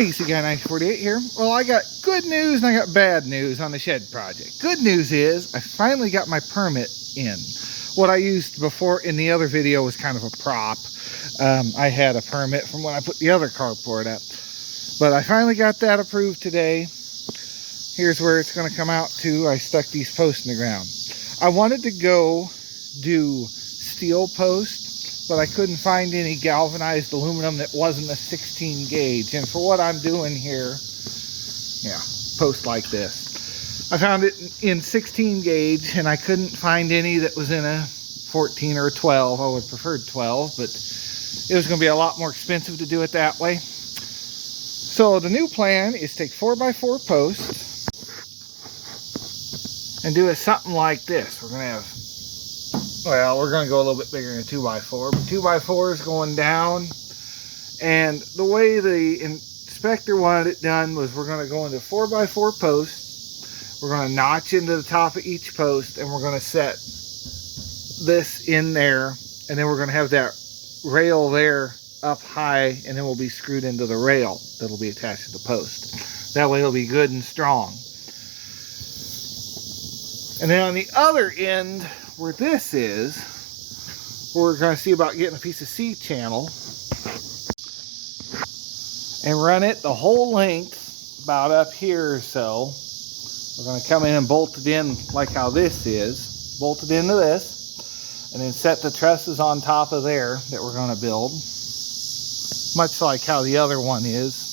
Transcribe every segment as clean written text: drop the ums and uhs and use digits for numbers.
Easy Guy 1948 here. Well, I got good news and I got bad news on the shed project. Good news is I finally got my permit in. What I used before in the other video was kind of a prop. I had a permit from when I put the other carport up. But I finally got that approved today. Here's where it's going to come out to. I stuck these posts in the ground. I wanted to go do steel posts, but I couldn't find any galvanized aluminum that wasn't a 16 gauge. And for what I'm doing here, post like this. I found it in 16 gauge and I couldn't find any that was in a 14 or a 12. I would have preferred 12, but it was going to be a lot more expensive to do it that way. So the new plan is take 4x4 posts and do it something like this. We're going to have, well, we're going to go a little bit bigger than a 2x4, but 2x4 is going down. And the way the inspector wanted it done was we're going to go into 4x4 posts. We're going to notch into the top of each post and we're going to set this in there. And then we're going to have that rail there up high, and then we'll be screwed into the rail that'll be attached to the post. That way it'll be good and strong. And then on the other end, where this is, we're going to see about getting a piece of C-channel and run it the whole length, about up here or so. We're going to come in and bolt it in like how this is, bolt it into this, and then set the trusses on top of there that we're going to build, much like how the other one is.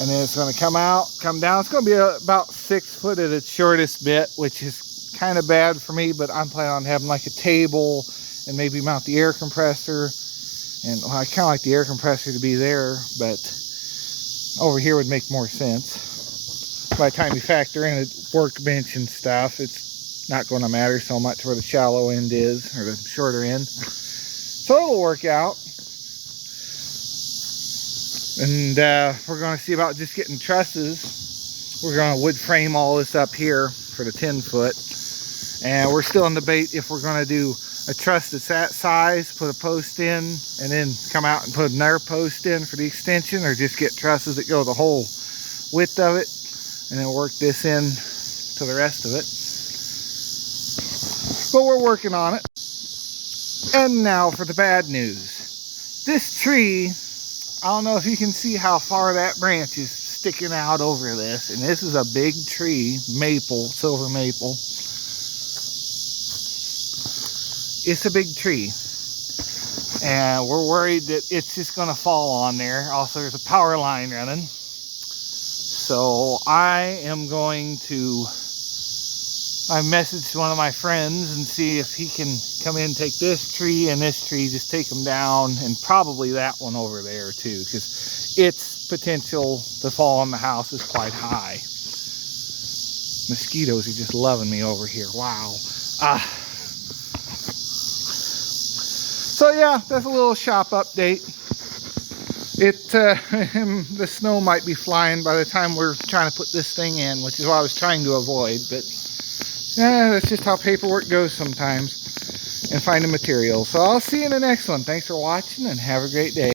And then it's going to come out, come down. It's going to be about 6 foot at its shortest bit, which is kind of bad for me, but I'm planning on having like a table and maybe mount the air compressor. And well, I kind of like the air compressor to be there, but over here would make more sense. By the time you factor in a workbench and stuff, it's not going to matter so much where the shallow end is, or the shorter end. So it'll work out. And we're going to see about just getting trusses. We're going to wood frame all this up here for the 10 foot. And we're still in debate if we're going to do a truss that's that size, put a post in, and then come out and put another post in for the extension, or just get trusses that go the whole width of it, and then work this in to the rest of it. But we're working on it. And now for the bad news. This tree, I don't know if you can see how far that branch is sticking out over this, and this is a big tree, maple, silver maple. It's a big tree, and we're worried that it's just going to fall on there. Also, there's a power line running, so I messaged one of my friends and see if he can come in, take this tree and this tree, just take them down, and probably that one over there too, because its potential to fall on the house is quite high. Mosquitoes are just loving me over here. Wow. So yeah, that's a little shop update. The snow might be flying by the time we're trying to put this thing in, which is what I was trying to avoid, but yeah, that's just how paperwork goes sometimes, and finding materials. So I'll see you in the next one. Thanks for watching and have a great day.